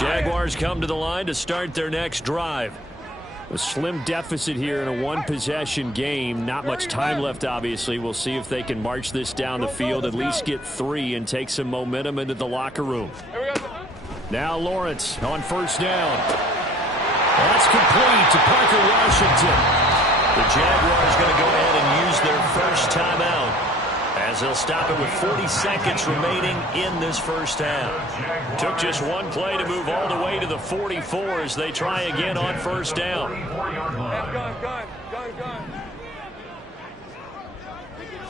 Jaguars come to the line to start their next drive. A slim deficit here in a one-possession game. Not much time left, obviously. We'll see if they can march this down the field, at least get 3, and take some momentum into the locker room. Now Lawrence on first down. That's complete to Parker Washington. The Jaguars going to go ahead and use their first timeout, as they'll stop it with 40 seconds remaining in this first half. Took just one play to move all the way to the 44 as they try again on first down.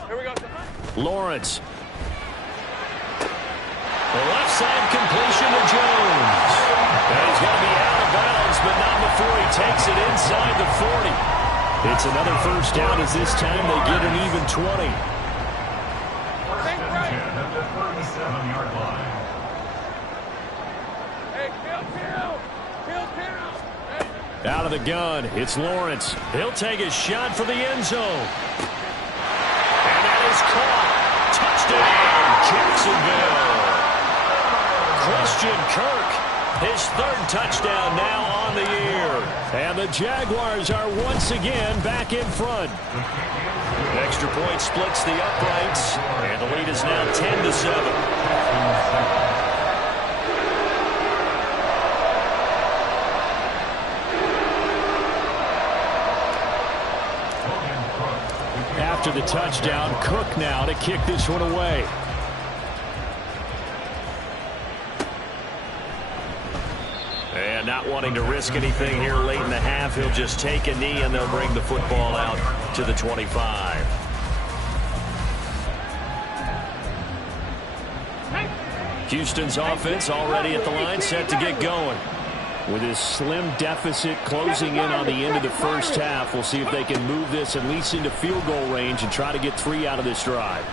Here we go. Lawrence. The left side completion to Jones. And he's going to be out of bounds, but not before he takes it inside the 40. It's another first down as this time they get an even 20. Out of the gun, it's Lawrence. He'll take a shot for the end zone. And that is caught. Touchdown, Jacksonville. Christian Kirk, his 3rd touchdown now on the year. And the Jaguars are once again back in front. Extra point splits the uprights, and the lead is now 10-7. After the touchdown, Cook now to kick this one away. And not wanting to risk anything here late in the half, he'll just take a knee and they'll bring the football out to the 25. Houston's offense already at the line, set to get going. With his slim deficit closing in on the end of the first half, we'll see if they can move this at least into field goal range and try to get 3 out of this drive.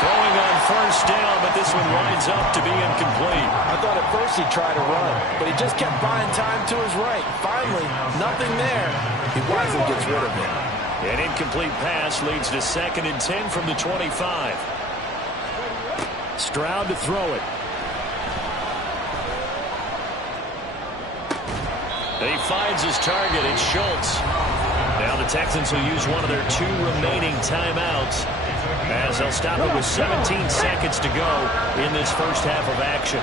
Throwing on first down, but this one winds up to be incomplete. I thought at first he'd try to run, but he just kept buying time to his right. Finally, nothing there. He wisely gets rid of it. An incomplete pass leads to 2nd and 10 from the 25. Stroud to throw it. And he finds his target. It's Schultz. Now the Texans will use one of their 2 remaining timeouts, as they'll stop it with 17 seconds to go in this first half of action.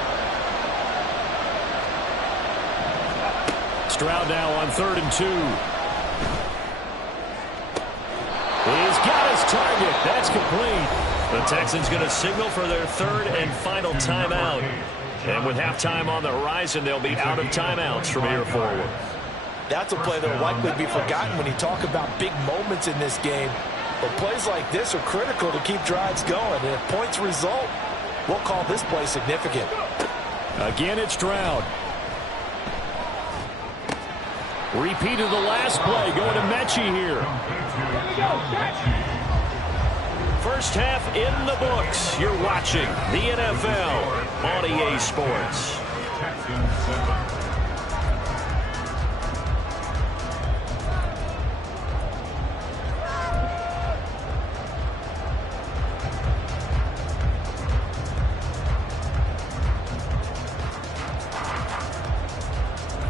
Stroud now on 3rd and 2. He's got his target. That's complete. The Texans going to signal for their 3rd and final timeout. And with halftime on the horizon, they'll be out of timeouts from here forward. That's a play that will likely be forgotten when you talk about big moments in this game. But plays like this are critical to keep drives going. And if points result, we'll call this play significant. Again, it's Stroud. Repeat of the last play, going to Mechie here. First half in the books. You're watching the NFL on EA Sports.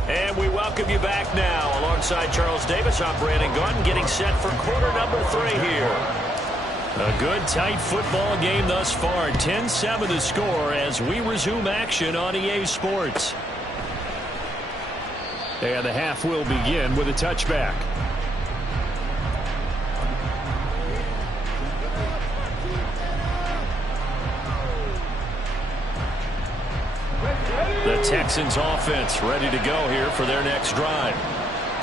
And we welcome you back now. Alongside Charles Davis, I'm Brandon Gunn, getting set for quarter number 3 here. A good, tight football game thus far. 10-7 the score as we resume action on EA Sports. And the half will begin with a touchback. The Texans offense ready to go here for their next drive.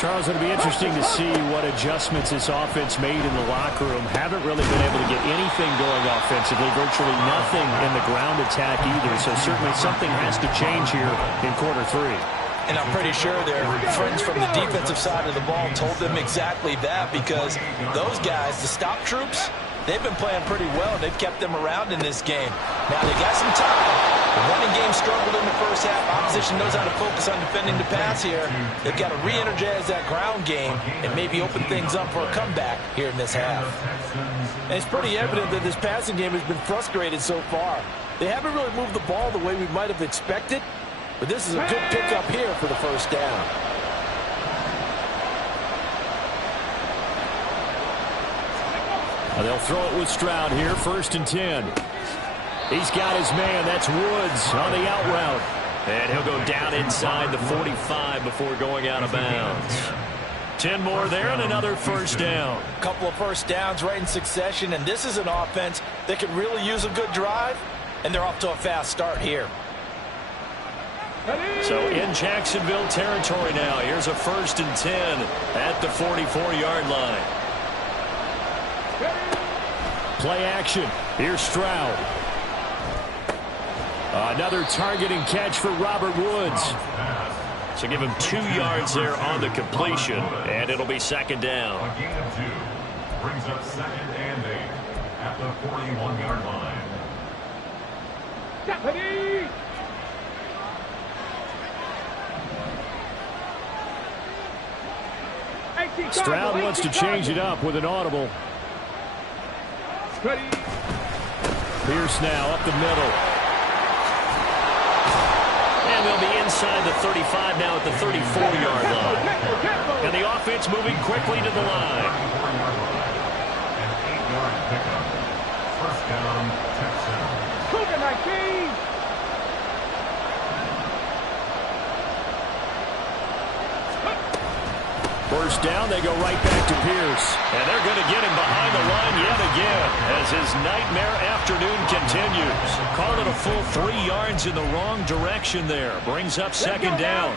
Charles, it'll be interesting to see what adjustments this offense made in the locker room. Haven't really been able to get anything going offensively, virtually nothing in the ground attack either. So certainly something has to change here in quarter 3. And I'm pretty sure their friends from the defensive side of the ball told them exactly that, because those guys, the stop troops, they've been playing pretty well. They've kept them around in this game. Now they got some time. The running game struggled in the first half. Opposition knows how to focus on defending the pass here. They've got to re-energize that ground game and maybe open things up for a comeback here in this half. And it's pretty evident that this passing game has been frustrated so far. They haven't really moved the ball the way we might have expected, but this is a good pickup here for the first down. They'll throw it with Stroud here, 1st and 10. He's got his man. That's Woods on the out route. And he'll go down inside the 45 before going out of bounds. 10 more there and another first down. A couple of first downs right in succession, and this is an offense that could really use a good drive, and they're off to a fast start here. So in Jacksonville territory now. Here's a 1st and 10 at the 44-yard line. Play action. Here's Stroud. Another target and catch for Robert Woods. So give him 2 yards there on the completion, and it'll be 2nd down. A gain of 2 brings up 2nd and 8 at the 41-yard line. Stroud wants to change it up with an audible. Pierce now up the middle. And they'll be inside the 35 now at the 34-yard line. And the offense moving quickly to the line. An 8-yard pickup. First down, Texans. First down, they go right back to Pierce. And they're going to get him behind the line yet again as his nightmare afternoon continues. Call it a full 3 yards in the wrong direction there. Brings up 2nd down.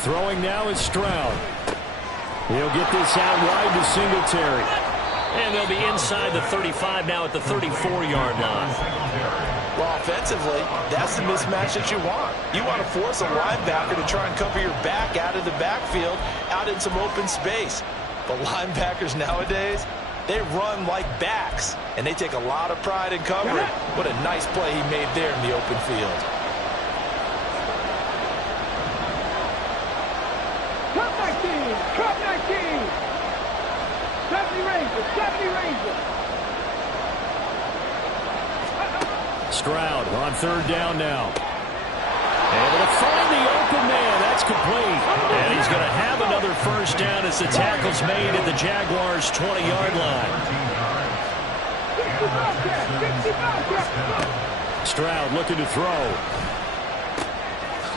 Throwing now is Stroud. He'll get this out wide to Singletary. And they'll be inside the 35 now at the 34-yard line. Well, offensively, that's the mismatch that you want. You want to force a linebacker to try and cover your back out of the backfield, out in some open space. But linebackers nowadays, they run like backs, and they take a lot of pride in covering. What a nice play he made there in the open field. Cut 19! 70 Rangers! 70 Rangers! Stroud on 3rd down now. Able to find the open man. That's complete. And he's going to have another first down as the tackle's made at the Jaguars' 20-yard line. Stroud looking to throw.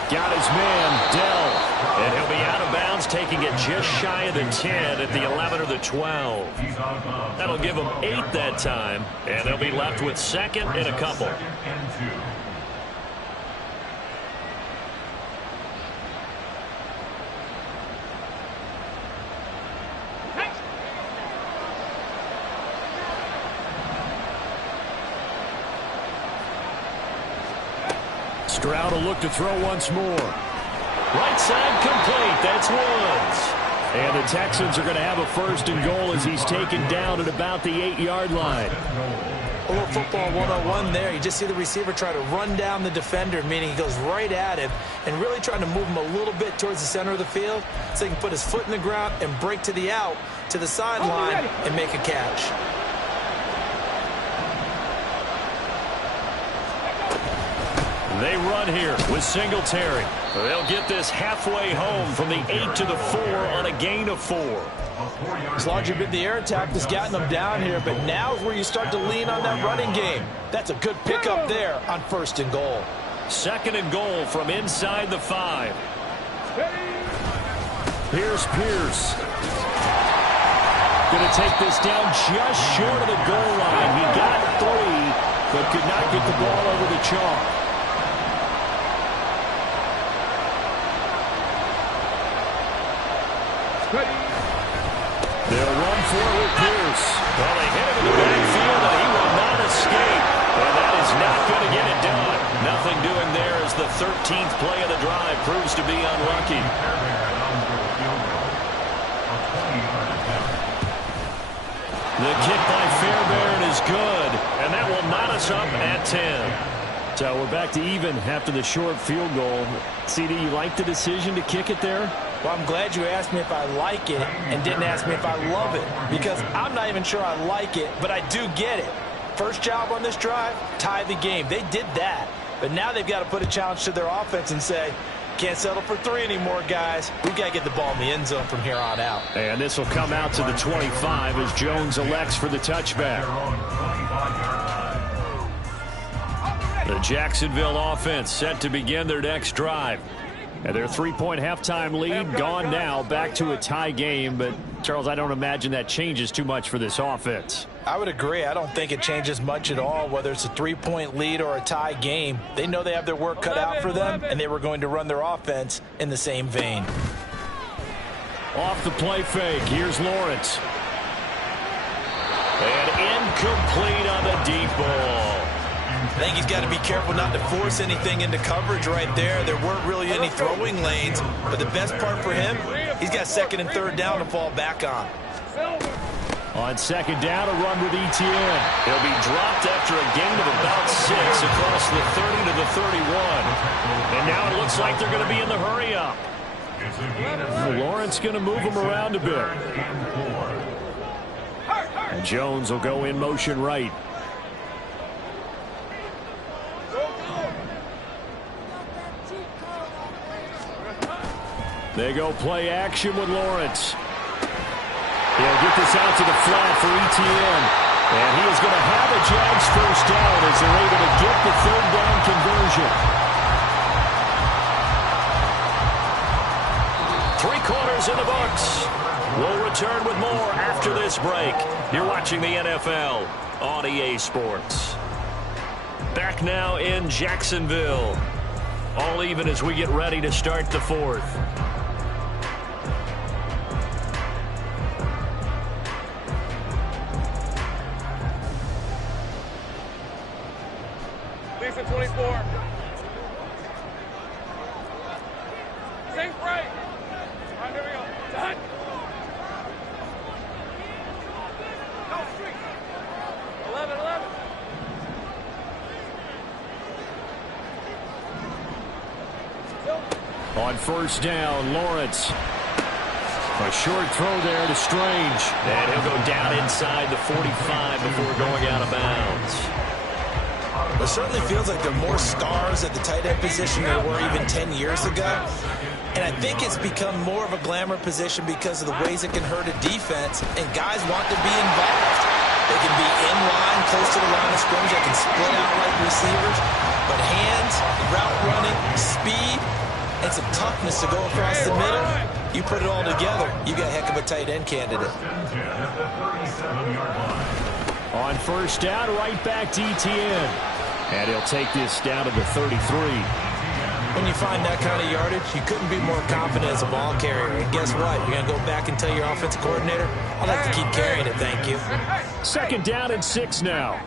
Got his man, Dell. And he'll be out of bounds, taking it just shy of the 10 at the 11 or the 12. That'll give them 8 that time, and they'll be left with 2nd and a couple. Stroud will look to throw once more. Right side complete. That's Woods. And the Texans are going to have a 1st and goal as he's taken down at about the 8-yard line. A little football 101 there. You just see the receiver try to run down the defender, meaning he goes right at him and really trying to move him a little bit towards the center of the field so he can put his foot in the ground and break to the out, to the sideline, and make a catch. They run here with Singletary. They'll get this halfway home from the 8 to the 4 on a gain of 4. It's largely been the air attack that's gotten them down here, but now is where you start to lean on that running game. That's a good pickup there on 1st and goal. 2nd and goal from inside the 5. Here's Pierce. Going to take this down just short of the goal line. He got 3, but could not get the ball over the chalk. They'll run for it with Pierce. Well, they hit him in the backfield, and he will not escape. And that is not going to get it done. Nothing doing there as the 13th play of the drive proves to be unlucky. The kick by Fairbairn is good, and that will knot us up at 10. So we're back to even after the short field goal. CD, you like the decision to kick it there? Well, I'm glad you asked me if I like it and didn't ask me if I love it, because I'm not even sure I like it, but I do get it. First job on this drive, tie the game. They did that, but now they've got to put a challenge to their offense and say, can't settle for 3 anymore, guys. We've got to get the ball in the end zone from here on out. And this will come out to the 25 as Jones elects for the touchback. The Jacksonville offense set to begin their next drive. And their 3-point halftime lead gone now, back to a tie game. But, Charles, I don't imagine that changes too much for this offense. I would agree. I don't think it changes much at all, whether it's a 3-point lead or a tie game. They know they have their work cut out for them, and they were going to run their offense in the same vein. Off the play fake, here's Lawrence. And incomplete on the deep ball. I think he's got to be careful not to force anything into coverage right there. There weren't really any throwing lanes, but the best part for him, he's got 2nd and 3rd down to fall back on. On 2nd down, a run with Etienne. He'll be dropped after a gain of about 6 across the 30 to the 31. And now it looks like they're going to be in the hurry-up. Lawrence going to move him around a bit. And Jones will go in motion right. They go play action with Lawrence. He'll get this out to the flat for Etienne. And he is going to have a Jags first down as they're able to get the 3rd down conversion. 3 quarters in the books. We'll return with more after this break. You're watching the NFL on EA Sports. Back now in Jacksonville. All even as we get ready to start the 4th. Lisa 24. Same right. All right, here we go. Done. No, street. 11. On 1st down, Lawrence. A short throw there to Strange. And he'll go down inside the 45 before going out of bounds. It certainly feels like there are more stars at the tight end position than there were even 10 years ago. And I think it's become more of a glamour position because of the ways it can hurt a defense, and guys want to be involved. They can be in line, close to the line of scrimmage. They can split out like receivers. But hands, route running, speed, and some toughness to go across the middle, you put it all together, you got a heck of a tight end candidate. On 1st down, right back to Etienne. And he'll take this down to the 33. When you find that kind of yardage, you couldn't be more confident as a ball carrier. And guess what? You're going to go back and tell your offensive coordinator, I'd like to keep carrying it, thank you. 2nd down and 6 now.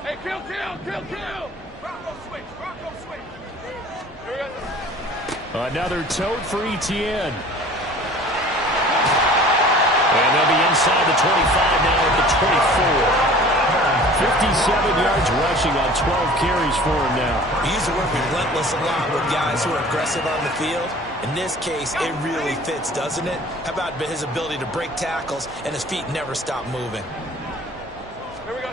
Hey, kill. Bronco switch. Here we go. Another tote for Etienne. And they'll be inside the 25 now at the 24. 57 yards rushing on 12 carries for him now. We use the word relentless a lot with guys who are aggressive on the field. In this case, it really fits, doesn't it? How about his ability to break tackles and his feet never stop moving? Here we go.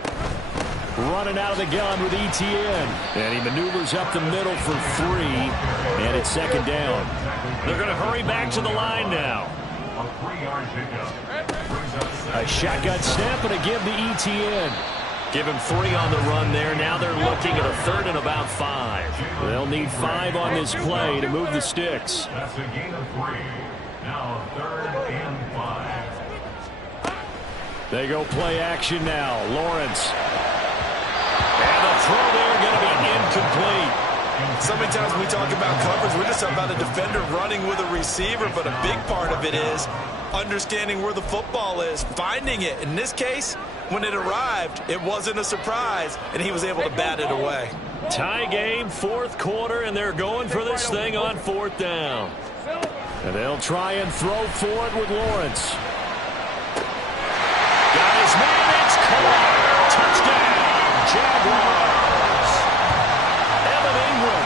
Running out of the gun with Etienne. And he maneuvers up the middle for 3. And it's 2nd down. They're going to hurry back to the line now. A 3-yard pickup. A shotgun snap and a give to Etienne. Give him 3 on the run there. Now they're looking at a 3rd and about 5. They'll need 5 on this play to move the sticks. That's a gain of 3. Now 3rd and 5. They go play action now. Lawrence. And the throw there going to be incomplete. So many times when we talk about coverage, we're just about a defender running with a receiver, but a big part of it is understanding where the football is, finding it. In this case, when it arrived, it wasn't a surprise, and he was able to bat it away. Tie game, 4th quarter, and they're going for this thing on 4th down. And they'll try and throw for it with Lawrence. Got his man, it's caught. Touchdown, Jaguars. Evan Ingram,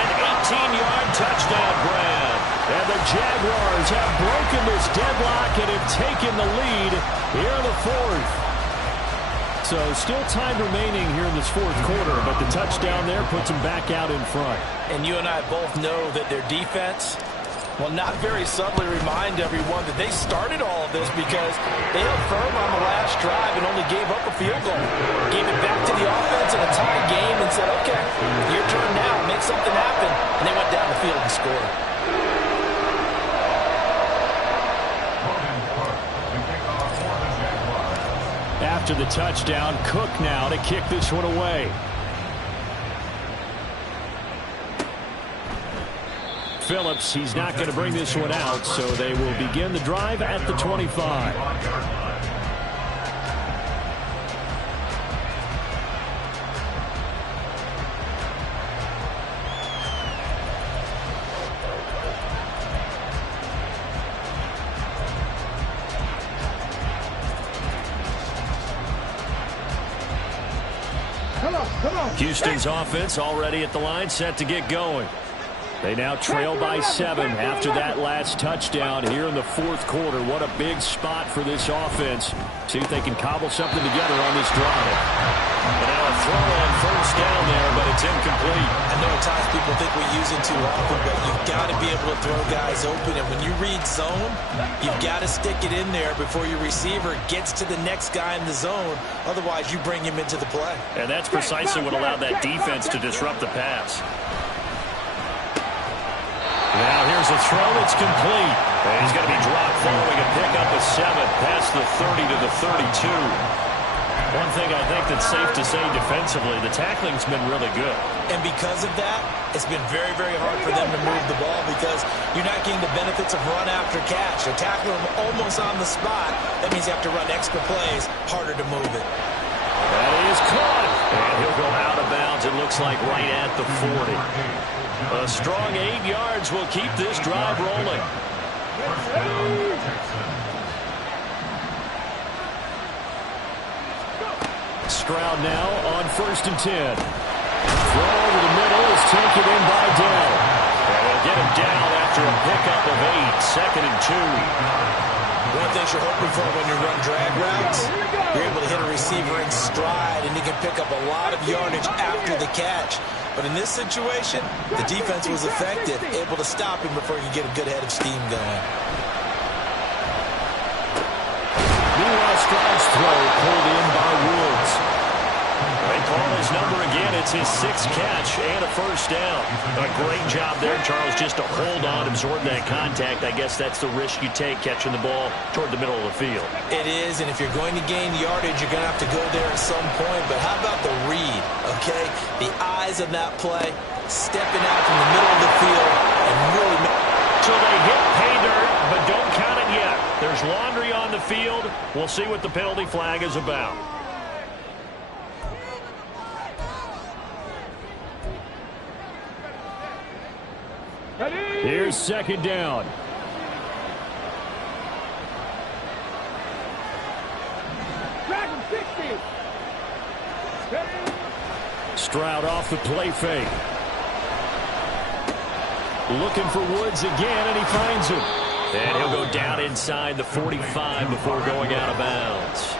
an 18-yard touchdown grab. And the Jaguars have broken this deadlock and have taken the lead here in the fourth. So still time remaining here in this fourth quarter, but the touchdown there puts them back out in front. And you and I both know that their defense will not very subtly remind everyone that they started all of this because they held firm on the last drive and only gave up a field goal. Gave it back to the offense in a tie game and said, okay, your turn now, make something happen. And they went down the field and scored. After the touchdown, Cook now to kick this one away. Phillips, he's not going to bring this one out, so they will begin the drive at the 25. Houston's offense already at the line, set to get going. They now trail by 7 after that last touchdown here in the fourth quarter. What a big spot for this offense. See if they can cobble something together on this drive. And now a throw on first down there, but it's incomplete. I know at times people think we use it too often, but you've got to be able to throw guys open. And when you read zone, you've got to stick it in there before your receiver gets to the next guy in the zone. Otherwise, you bring him into the play. And that's precisely what allowed that defense to disrupt the pass. Now here's a throw that's complete. And he's going to be dropped following a pickup of 7 past the 30 to the 32. One thing I think that's safe to say defensively, the tackling's been really good. And because of that, it's been very, very hard for them to move the ball because you're not getting the benefits of run after catch. They're tackling them almost on the spot. That means you have to run extra plays, harder to move it. That is caught. And he'll go out of bounds, it looks like right at the 40. A strong 8 yards will keep this drive rolling. Stroud now on 1st and 10. Throw over the middle is taken in by Dell. And they'll get him down after a pickup of 8, 2nd and 2. One thing you're hoping for when you run drag routes, you're able to hit a receiver in stride and he can pick up a lot of yardage after the catch. But in this situation, the defense was effective, able to stop him before he could get a good head of steam going. Meanwhile, Stroud's throw pulled in by Woods. They call his number again. It's his 6th catch and a first down. A great job there, Charles, just to hold on, absorb that contact. I guess that's the risk you take catching the ball toward the middle of the field. It is, and if you're going to gain yardage, you're going to have to go there at some point. But how about the read, okay? The eyes of that play, stepping out from the middle of the field and really... So they hit pay dirt, but don't count it yet. There's laundry on the field. We'll see what the penalty flag is about. Here's 2nd down. Stroud off the play fake. Looking for Woods again, and he finds him. And he'll go down inside the 45 before going out of bounds.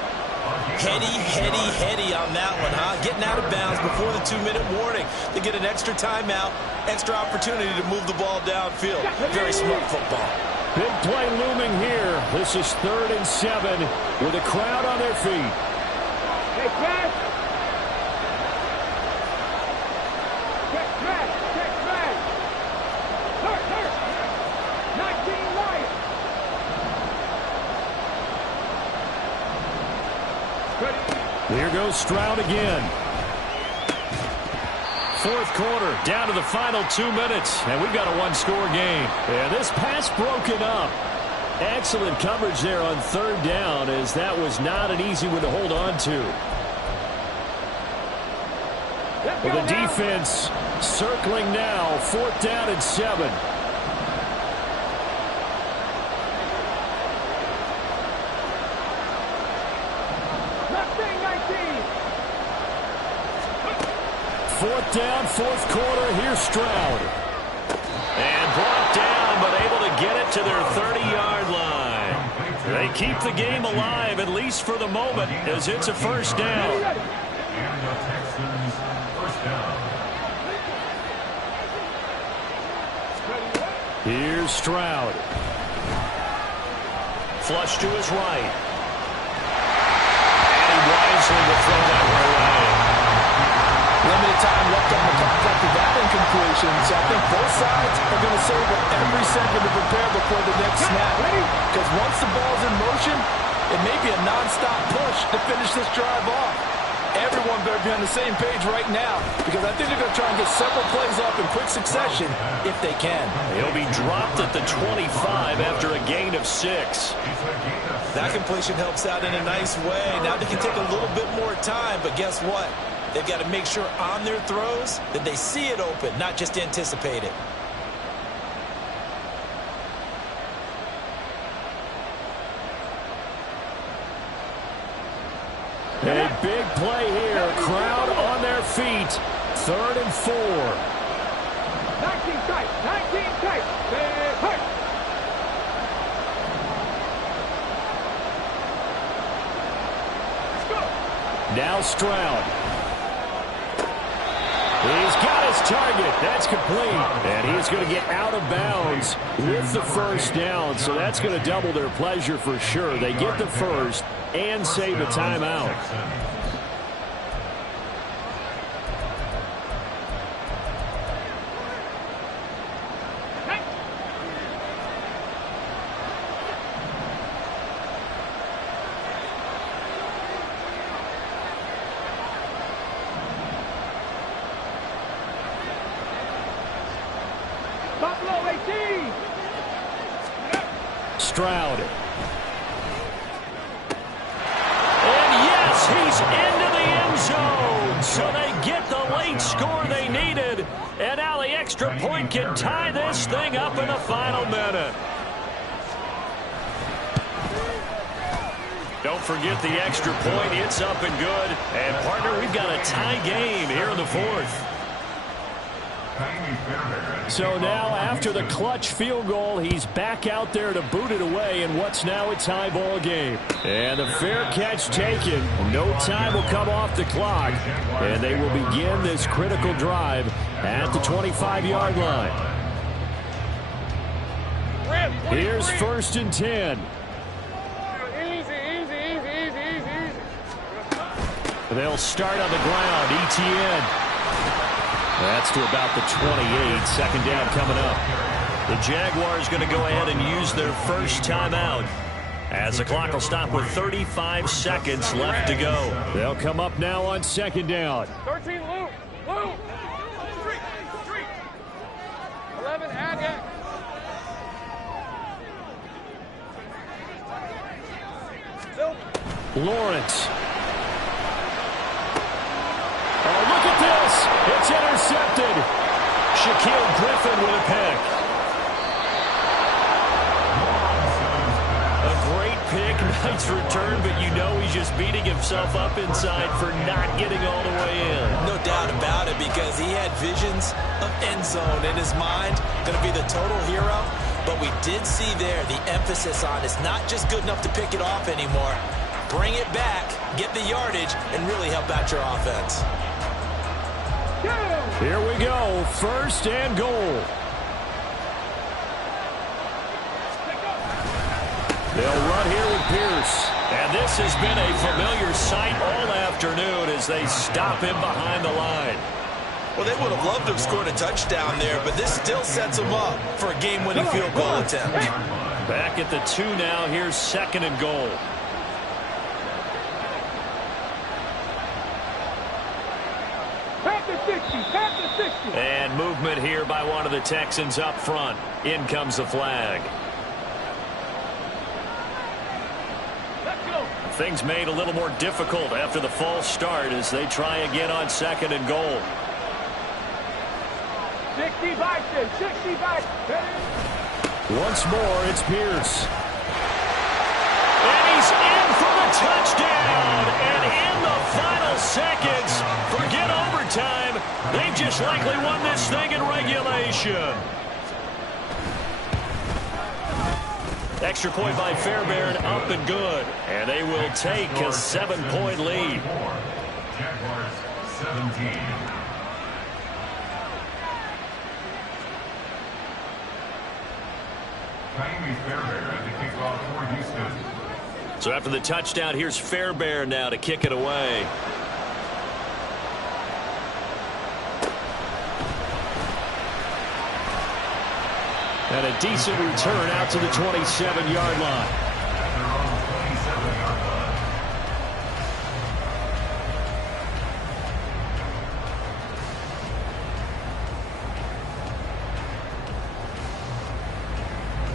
Heady on that one, huh? Getting out of bounds before the 2-minute warning to get an extra timeout, extra opportunity to move the ball downfield. Very smart football. Big play looming here. This is 3rd and 7 with a crowd on their feet. Hey, Brad. Here goes Stroud again. 4th quarter, down to the final 2 minutes, and we've got a 1-score game. And this pass broken up. Excellent coverage there on 3rd down, as that was not an easy one to hold on to. Well, the defense circling now, 4th down and 7. Fourth down, 4th quarter. Here's Stroud. And brought down, but able to keep the game alive, at least for the moment, as it's a first down. And the Texans first down. Here's Stroud. Flush to his right. And he wisely will throw that one away. Limited time left on the clock after that incompletion, so I think both sides are going to save every second to prepare before the next snap. Because once the ball's in motion, it may be a non-stop push to finish this drive off. Everyone better be on the same page right now, because I think they're going to try and get several plays off in quick succession if they can. He'll be dropped at the 25 after a gain of 6. That completion helps out in a nice way. Now they can take a little bit more time, but guess what? They've got to make sure on their throws that they see it open, not just anticipate it. A big play here. Crowd on their feet. 3rd and 4. 19 tight. 19 tight. Hurt. Let's go. Now Stroud. He's got his target. That's complete. And he's going to get out of bounds with the first down. So that's going to double their pleasure for sure. They get the first and save a timeout. Buffalo 18. Stroud. And yes, he's into the end zone. So they get the late score they needed. And now the extra point can tie this thing up in the final minute. Don't forget the extra point. It's up and good. And, partner, we've got a tie game here in the 4th. So now, after the clutch field goal, he's back out there to boot it away in what's now a tie ball game. And the fair catch taken. No time will come off the clock. And they will begin this critical drive at the 25-yard line. Here's 1st and 10. They'll start on the ground. Etienne. That's to about the 28. 2nd down coming up. The Jaguars going to go ahead and use their first timeout, as the clock will stop with 35 seconds left to go. They'll come up now on 2nd down. 13, Luke. 3. 11, add. Lawrence. Oh, look at this. It's intercepted. Shaquille Griffin with a pick. A great pick. Nice return, but you know he's just beating himself up inside for not getting all the way in. No doubt about it, because he had visions of end zone in his mind. Going to be the total hero. But we did see there the emphasis on it's not just good enough to pick it off anymore. Bring it back, get the yardage, and really help out your offense. Here we go. 1st and goal. They'll run here with Pierce. And this has been a familiar sight all afternoon as they stop him behind the line. Well, they would have loved to have scored a touchdown there, but this still sets them up for a game-winning field goal attempt. Back at the 2 now. Here's 2nd and goal. And movement here by one of the Texans up front. In comes the flag. Things made a little more difficult after the false start as they try again on 2nd and goal. 60 back. Once more, it's Pierce. And he's in for the touchdown. And in the final seconds, forget overtime. They've just likely won this thing in regulation. Extra point by Fairbairn, up and good. And they will take a 7-point lead. Jaguars 17. Ka'imi Fairbairn at the kickoff for Houston. So after the touchdown, here's Fairbairn now to kick it away. And a decent return out to the 27-yard line. At their own 27-yard line.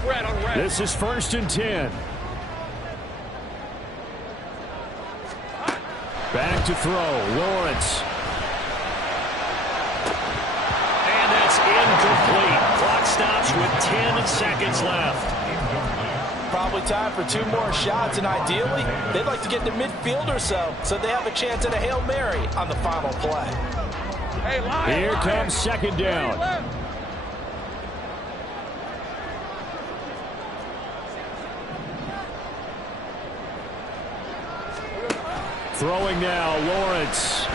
Red on red. This is 1st and 10. Back to throw. Lawrence. And that's incomplete. Clock stops with 10 seconds left. Probably time for 2 more shots, and ideally, they'd like to get to midfield or so they have a chance at a Hail Mary on the final play. Hey, line, Here line. comes 2nd down. Left. Throwing now, Lawrence.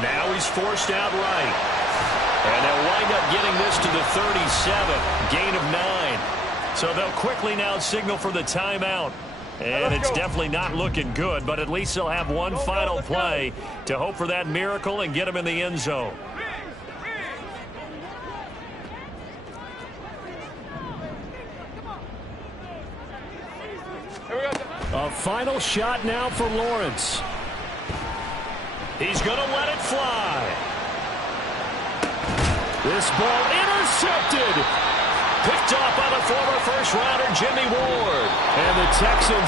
Now he's forced out right. And they'll wind up getting this to the 37. Gain of 9. So they'll quickly now signal for the timeout. And it's definitely not looking good, but at least they'll have one final play to hope for that miracle and get them in the end zone. Here we go. A final shot now for Lawrence. He's going to let it fly. This ball intercepted. Picked off by the former first-rounder Jimmy Ward. And the Texans